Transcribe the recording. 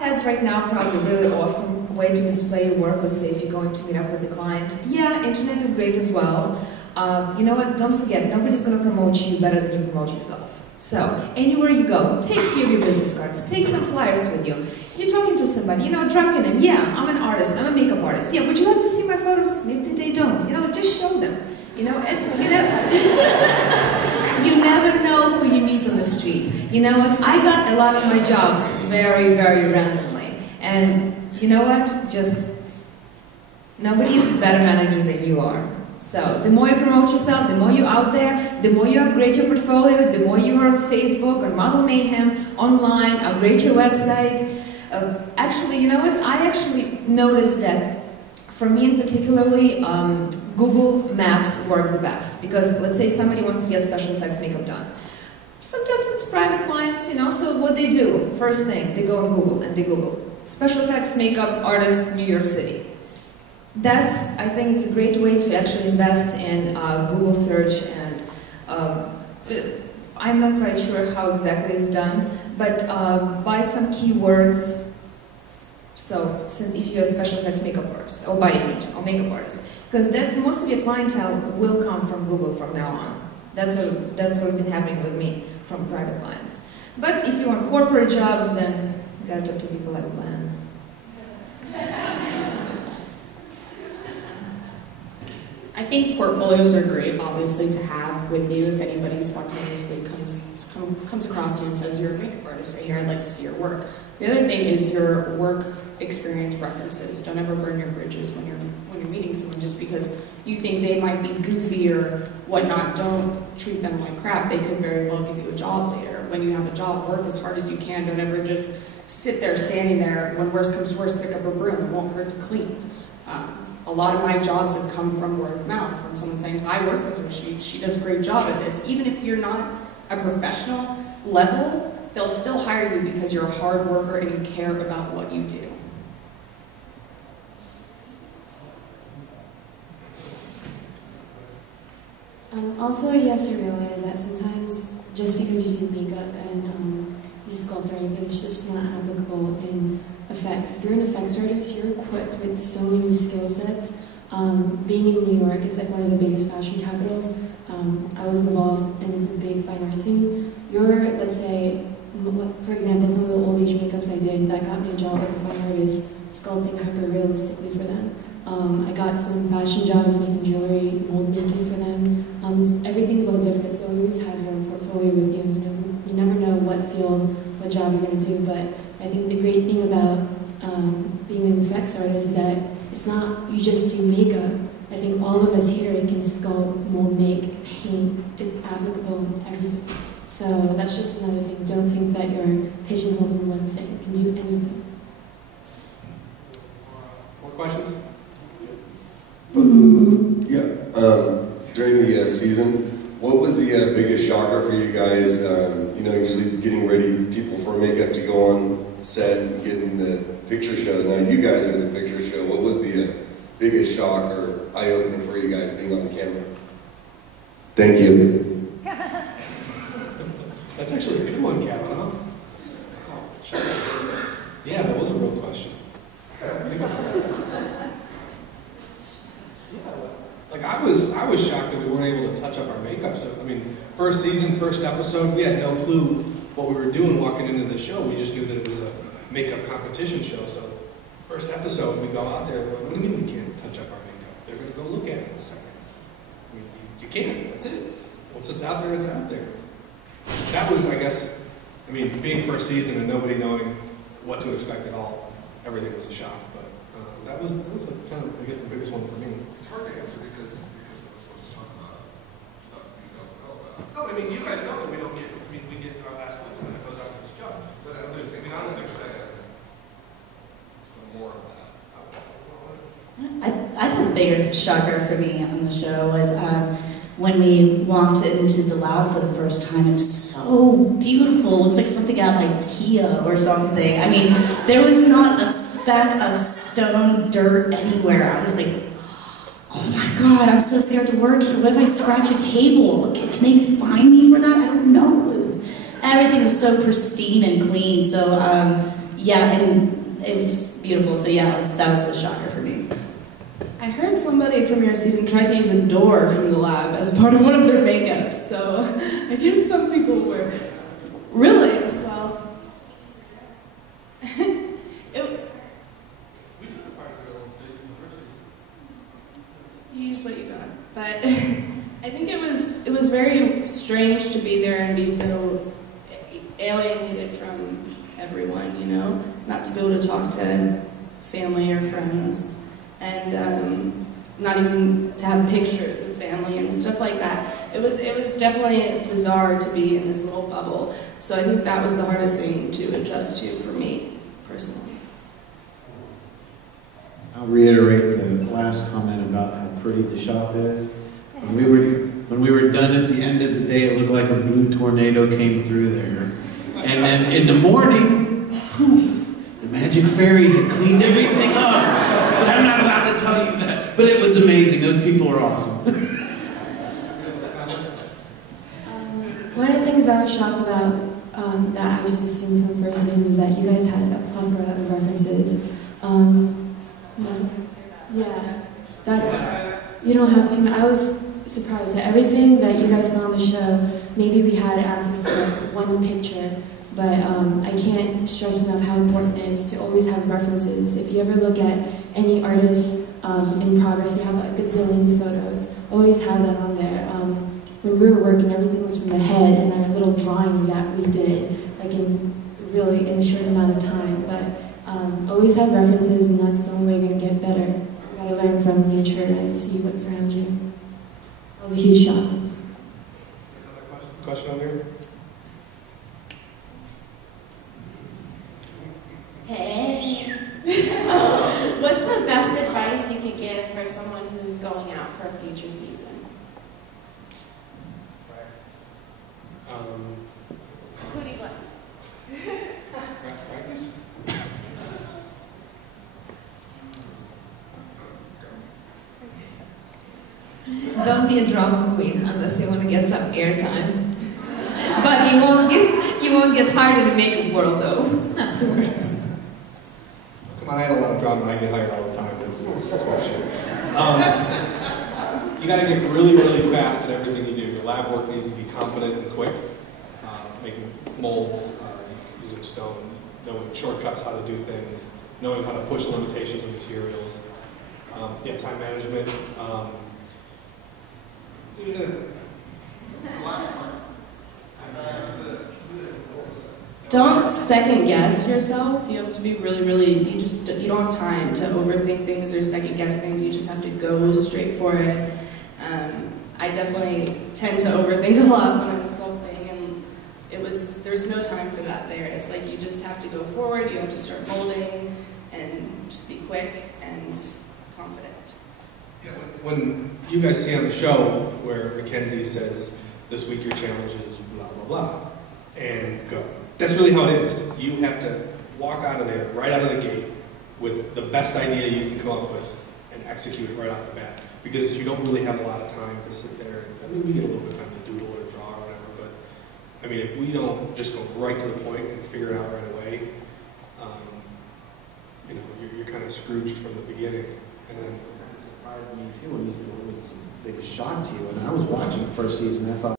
Ads right now are probably a really awesome way to display your work. Let's say if you're going to meet up with the client. Yeah, internet is great as well. You know what, don't forget, nobody's going to promote you better than you promote yourself. So, anywhere you go, take a few of your business cards, take some flyers with you. You're talking to somebody, you know, drop in them. Yeah, I'm an artist, I'm a makeup artist. Yeah, would you like to see my photos? Maybe they don't. You know, just show them. You know, and, you never know who you meet on the street. You know what, I got a lot of my jobs very, very randomly. And you know what, just, nobody's a better manager than you are. So, the more you promote yourself, the more you're out there, the more you upgrade your portfolio, the more you are on Facebook, on Model Mayhem, online, upgrade your website. Actually, you know what, I actually noticed that, for me in particularly, Google Maps work the best. Because, let's say somebody wants to get special effects makeup done. Sometimes it's private clients, you know, so what they do, first thing, they go on Google and they Google special effects makeup artist, New York City. That's, I think it's a great way to actually invest in Google search, and I'm not quite sure how exactly it's done, but buy some keywords. So, since if you're a special effects makeup artist, or body painter, or makeup artist, because that's most of your clientele will come from Google from now on. That's what's been happening with me from private clients. But if you want corporate jobs, then you gotta talk to people like Glenn. I think portfolios are great, obviously, to have with you if anybody spontaneously comes across you and says, you're a makeup artist, say, here, I'd like to see your work. The other thing is your work experience references. Don't ever burn your bridges when you're meeting someone just because you think they might be goofy or whatnot. Don't treat them like crap. They could very well give you a job later. When you have a job, work as hard as you can. Don't ever just sit there, standing there. When worst comes to worst, pick up a broom. It won't hurt to clean. A lot of my jobs have come from word of mouth, from someone saying, I work with her, she does a great job at this. Even if you're not a professional level, they'll still hire you because you're a hard worker and you care about what you do. Also, you have to realize that sometimes just because you do makeup and you sculpt or anything, it's just not applicable in effects. If you're an effects artist, you're equipped with so many skill sets. Being in New York is like one of the biggest fashion capitals. I was involved, and it's a big fine art scene. Let's say, for example, some of the old age makeups I did, that got me a job with a fine artist, sculpting hyper-realistically for them. I got some fashion jobs making jewelry, mold making for them. Everything's all different, so always have your portfolio with you. You never know what field, what job you're going to do, but I think the great thing about being an effects artist is that it's not you just do makeup. I think all of us here can sculpt, mold, make, paint. It's applicable in everything. So that's just another thing. Don't think that you're pigeonholed in one thing. You can do anything. More questions? Yeah. During the season, what was the biggest shocker for you guys? You know, usually getting ready people for makeup to go on set and getting the picture shows. Now you guys are the picture show. What was the biggest shock or eye-opener for you guys being on the camera? Thank you. That's actually a good one, Kavanaugh. Oh, yeah, that was a real question. Like I was shocked that we weren't able to touch up our makeup. So I mean, first season, first episode, we had no clue what we were doing walking into the show. We just knew that it was a makeup competition show. So first episode, we go out there. Like, what do you mean we can't touch up our makeup? They're going to go look at it in a second. I mean, you can't. That's it. Once it's out there, it's out there. That was, I guess, I mean, being first season and nobody knowing what to expect at all. Everything was a shock. But that was kind of, I guess, the biggest one for me. It's hard to answer because we're supposed to talk about stuff we don't know about. No, I mean, you guys know that we don't get, I mean, we get our last one when it goes out to this job. But I don't understand some more of that. I think the bigger shocker for me on the show was when we walked into the lab for the first time. It was so beautiful. It looks like something out of IKEA or something. I mean, there was not a speck of stone, dirt anywhere. I was like, oh my God, I'm so scared to work here. What if I scratch a table? Can they find me for that? I don't know. Everything was so pristine and clean. So yeah, and it was beautiful. So yeah, that was the shocker for me. I heard somebody from your season tried to use a door from the lab as part of one of their makeups, so I guess some people were. Really? Well. You use what you got. But I think it was very strange to be there and be so alienated from everyone, you know? Not to be able to talk to family or friends. And not even to have pictures of family and stuff like that. It was definitely bizarre to be in this little bubble. So I think that was the hardest thing to adjust to for me, personally. I'll reiterate the last comment about how pretty the shop is. When we were done at the end of the day, it looked like a blue tornado came through there. And then in the morning, poof, the magic fairy had cleaned everything up. But I'm not allowed to tell you that. But it was amazing. Those people are awesome. One of the things I was shocked about that I just assumed from first season was that you guys had a plethora of references. Yeah, you don't have to. I was surprised that everything that you guys saw on the show, maybe we had access to like one picture, but I can't stress enough how important it is to always have references. If you ever look at any artists in progress, they have a gazillion photos. Always have that on there. When we were working, everything was from the head and our little drawing that we did, like in a short amount of time. But always have references, and that's the only way you're going to get better. You got to learn from nature and see what's around you. That was a huge shock. Question over here? Hey. What's the best advice you could give for someone who's going out for a future season? Who do you like? Practice? Don't be a drama queen unless you want to get some airtime. But you won't get hired in the makeup world though afterwards. Come on, I had a lot of drama. I get hired all the time. That's bullshit. You got to get really, really fast at everything you do. Your lab work needs to be competent and quick. Making molds, using stone, knowing shortcuts how to do things, knowing how to push limitations of materials. Time management. Don't second guess yourself. You have to be really, you don't have time to overthink things or second guess things. You just have to go straight for it. I definitely tend to overthink a lot when I'm sculpting, and there's no time for that there. It's like you just have to go forward, you have to start molding, and just be quick and confident. Yeah, when you guys see on the show where Mackenzie says, this week your challenge is blah, blah, blah, and go. That's really how it is. You have to walk out of there, right out of the gate, with the best idea you can come up with and execute it right off the bat. Because you don't really have a lot of time to sit there. We get a little bit of time to doodle or draw or whatever, but if we don't just go right to the point and figure it out right away, you're kind of Scrooged from the beginning. And then It surprised me too when it was a big shock to you. And I was watching the first season, I thought,